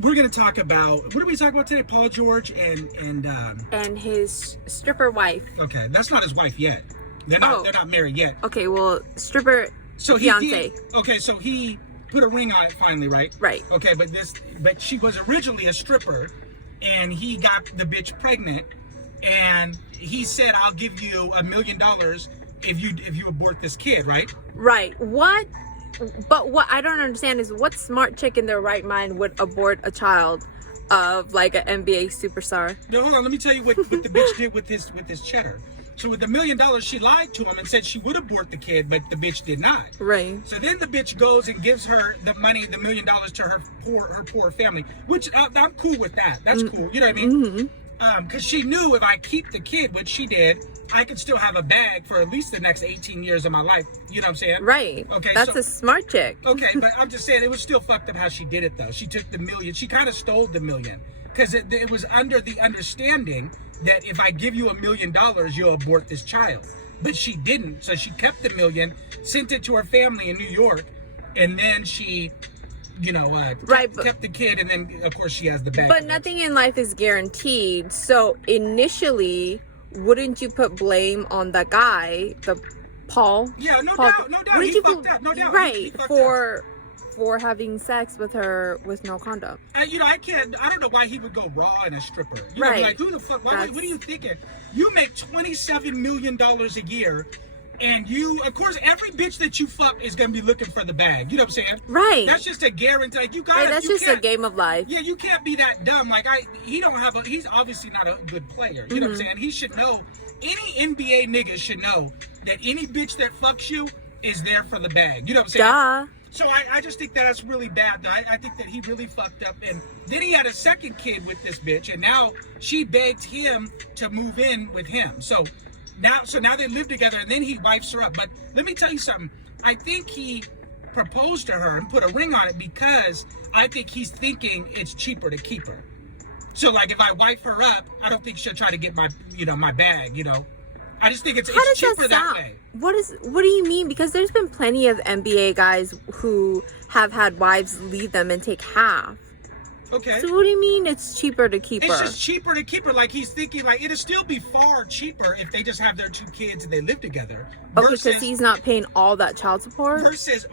we're gonna talk about, what are we talking about today? Paul George and his stripper wife. Okay, that's not his wife yet. They're not married yet. Okay, well, stripper So fiance. So he put a ring on it finally, right? Right. Okay, but she was originally a stripper, and he got the bitch pregnant, and he said, "I'll give you $1 million if you abort this kid," right? Right. What? But what I don't understand is what smart chick in their right mind would abort a child of like an NBA superstar? No, hold on. Let me tell you what the bitch did with his cheddar. So with the $1 million, she lied to him and said she would abort the kid, but the bitch did not. Right. So then the bitch goes and gives her the money, the $1 million, to her poor family, which I'm cool with that. That's cool. You know what I mean? Because she knew if I keep the kid, which she did, I could still have a bag for at least the next 18 years of my life. You know what I'm saying? Right. Okay. That's a smart chick. Okay, but I'm just saying it was still fucked up how she did it though. She took the $1 million. She kind of stole the $1 million because it was under the understanding that if I give you $1 million, you'll abort this child. But she didn't. So she kept the $1 million, sent it to her family in New York, and then she, kept the kid, and then of course she has the bag. But nothing in life is guaranteed. So initially, wouldn't you put blame on the guy, the Paul? Yeah, no Paul, doubt. He fucked up. No doubt. Right. He fucked for having sex with her with no condom. I don't know why he would go raw in a stripper. Right. Like, who the fuck? What are you thinking? You make $27 million a year, and of course, every bitch that you fuck is gonna be looking for the bag. You know what I'm saying? Right. That's just a guarantee. Like, you gotta. Right, that's just a game of life. Yeah, you can't be that dumb. Like, he's obviously not a good player. You know what I'm saying? He should know. Any NBA nigga should know that any bitch that fucks you is there for the bag. You know what I'm saying? Duh. So I just think that's really bad, though. I think that he really fucked up. And then he had a second kid with this bitch, and now she begged him to move in with him. So now they live together, and then he wipes her up. But let me tell you something. I think he proposed to her and put a ring on it because I think he's thinking it's cheaper to keep her. So, like, if I wipe her up, I don't think she'll try to get my bag, I just think it's cheaper that way. What do you mean? Because there's been plenty of NBA guys who have had wives leave them and take half. Okay. So what do you mean it's cheaper to keep her? It's just cheaper to keep her. Like, he's thinking, like, it'll still be far cheaper if they just have their 2 kids and they live together. Okay, because he's not paying all that child support? Versus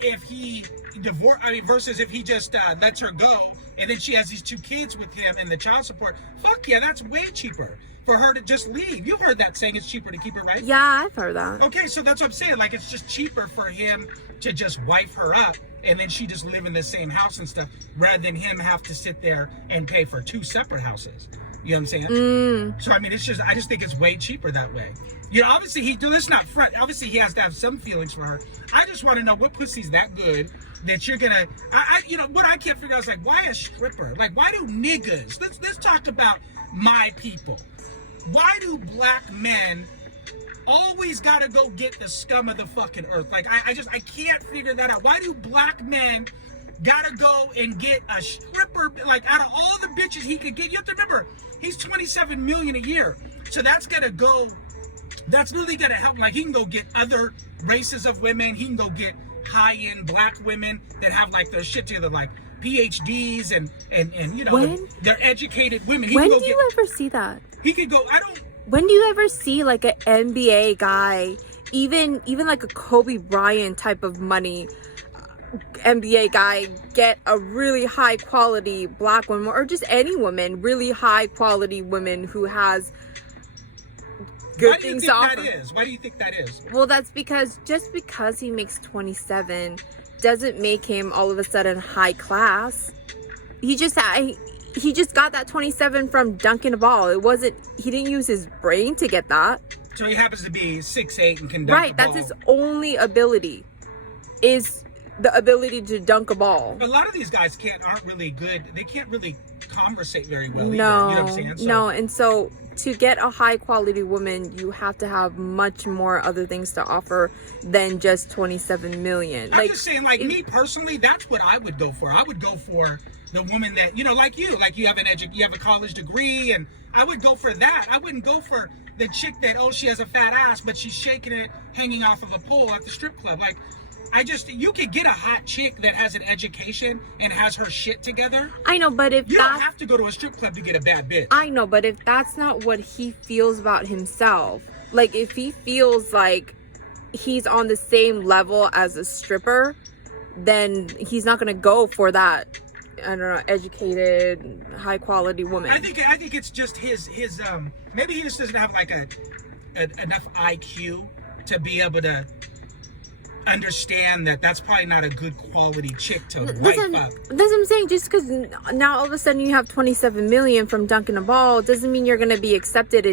if he versus if he just lets her go and then she has these 2 kids with him and the child support. Fuck yeah, that's way cheaper for her to just leave. You've heard that saying, it's cheaper to keep her, right? Yeah, I've heard that. Okay, so that's what I'm saying. Like, it's just cheaper for him to just wife her up and then she just live in the same house and stuff rather than him have to sit there and pay for 2 separate houses. You know what I'm saying? So, I mean, I just think it's way cheaper that way. Obviously, let's not front. Obviously, he has to have some feelings for her. I just want to know what pussy's that good that you're gonna, what I can't figure out is, like, why a stripper? Like, why do niggas, let's talk about my people. Why do black men always gotta go get the scum of the fucking earth? Like, I can't figure that out. Why do black men gotta go and get a stripper? Like, out of all the bitches he could get, you have to remember, he's $27 million a year. So that's really gonna help. Like, he can go get other races of women. He can go get high-end black women that have, like, their shit together, like PhDs and they're educated women. When do you ever see that? He could go, when do you ever see, like, an NBA guy, even like a Kobe Bryant type of money NBA guy, get a really high quality black woman, or just any woman, really high quality woman who has good things to offer? Why do you think that is? Well, that's because just because he makes 27 doesn't make him all of a sudden high class. He just got that 27 from dunking a ball. He didn't use his brain to get that. So he happens to be 6'8" and can dunk Right, a that's ball. his only ability, is the ability to dunk a ball. But a lot of these guys aren't really good. They can't really conversate very well either. No, You know what I'm saying? no, and so to get a high quality woman, you have to have much more other things to offer than just 27 million. I'm just saying, like, me personally, that's what I would go for. I would go for the woman that, like you have a college degree, and I would go for that. I wouldn't go for the chick that, she has a fat ass, but she's shaking it hanging off of a pole at the strip club. Like, you could get a hot chick that has an education and has her shit together. I know, but if you don't have to go to a strip club to get a bad bitch. I know, but if that's not what he feels about himself, like if he feels like he's on the same level as a stripper, then he's not gonna go for that, I don't know, educated, high quality woman. I think it's just his maybe he just doesn't have like enough IQ to be able to understand that that's probably not a good quality chick to wife up. That's what I'm saying. Just because now all of a sudden you have 27 million from dunking a ball doesn't mean you're going to be accepted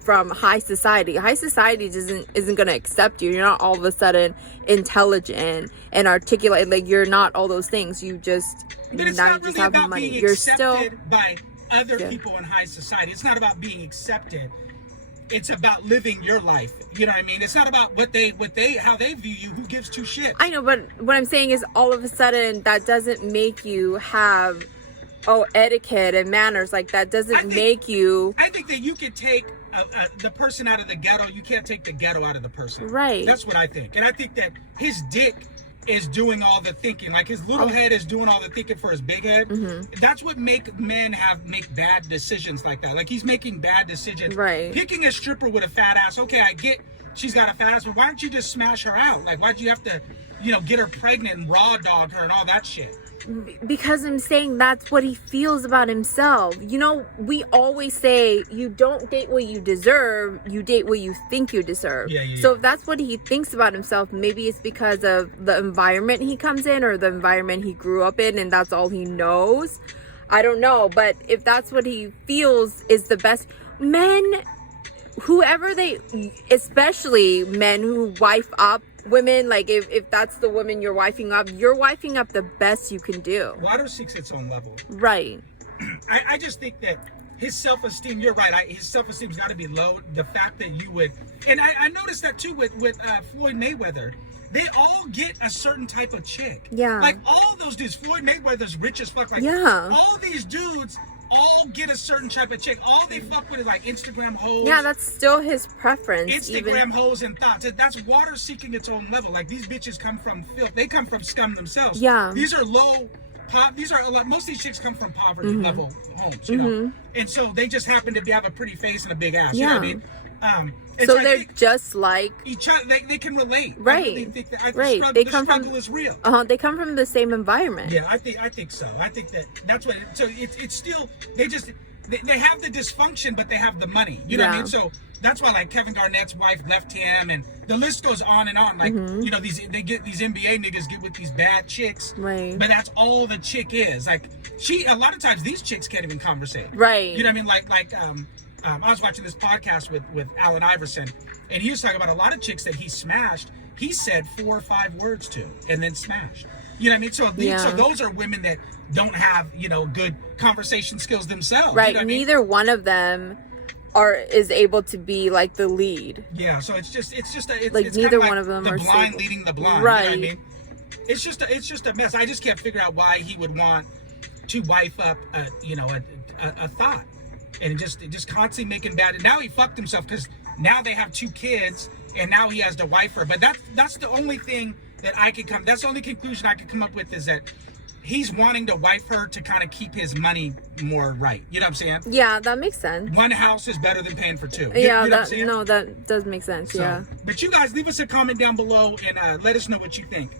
from high society. High society isn't going to accept you. You're not all of a sudden intelligent and articulate. Like, you're not all those things. You just but it's not really about money. Being you're accepted by other people in high society. It's not about being accepted. It's about living your life. You know what I mean? It's not about how they view you. Who gives two shits? I know, but what I'm saying is all of a sudden that doesn't make you have etiquette and manners. Like, that doesn't make you. I think that you could take the person out of the ghetto. You can't take the ghetto out of the person. Right. That's what I think. And I think that his dick is doing all the thinking. Like, his little head is doing all the thinking for his big head. Mm-hmm. That's what make men make bad decisions like that. Like, he's making bad decisions. Right. Picking a stripper with a fat ass. Okay, I get she's got a fat ass, but why don't you just smash her out? Like, why'd you have to, get her pregnant and raw dog her and all that shit? Because I'm saying that's what he feels about himself. We always say you don't date what you deserve, you date what you think you deserve. Yeah. So if that's what he thinks about himself, maybe it's because of the environment he comes in or the environment he grew up in, and that's all he knows. I don't know, but if that's what he feels is the best, especially men who wife up women, like if that's the woman you're wifing up the best you can do. Water seeks its own level. Right. I just think that his self-esteem, you're right, his self-esteem's got to be low. The fact that you would, and I noticed that too with Floyd Mayweather. They all get a certain type of chick. Yeah. Like, all those dudes, Floyd Mayweather's rich as fuck. Like, all these dudes all get a certain type of chick. All they fuck with is like Instagram hoes. Yeah, that's still his preference. Instagram hoes and thoughts. That's water seeking its own level. Like, these bitches come from filth. They come from scum themselves. Yeah. These are most of these chicks come from poverty level homes, you know? And so they just happen to have a pretty face and a big ass. You know what I mean? So they're just like each other. They can relate. Right. I really think that They the come struggle is real. They come from the same environment. Yeah, I think so. I think that's what. So it's still they have the dysfunction, but they have the money. You know what I mean? So that's why, like, Kevin Garnett's wife left him, and the list goes on and on. Like, these NBA niggas get with these bad chicks, right? But that's all the chick is. Like, a lot of times these chicks can't even conversate, right? You know what I mean? Like I was watching this podcast with Allen Iverson, and he was talking about a lot of chicks that he smashed. He said 4 or 5 words to, and then smashed. You know what I mean? So those are women that don't have good conversation skills themselves. Right. You know what Neither I mean? one of them is able to be like the lead. Yeah. So it's neither one of them the are blind leading the blind. Right. You know what I mean? It's just a mess. I just can't figure out why he would want to wife up a thought. And just constantly making bad. And now he fucked himself because now they have 2 kids, and now he has to wife her. But that's the only thing that that's the only conclusion I could come up with, is that he's wanting to wife her to kind of keep his money more right. You know what I'm saying? Yeah, that makes sense. One house is better than paying for 2. Yeah, you know what I'm saying? that does make sense. So, but you guys leave us a comment down below and let us know what you think.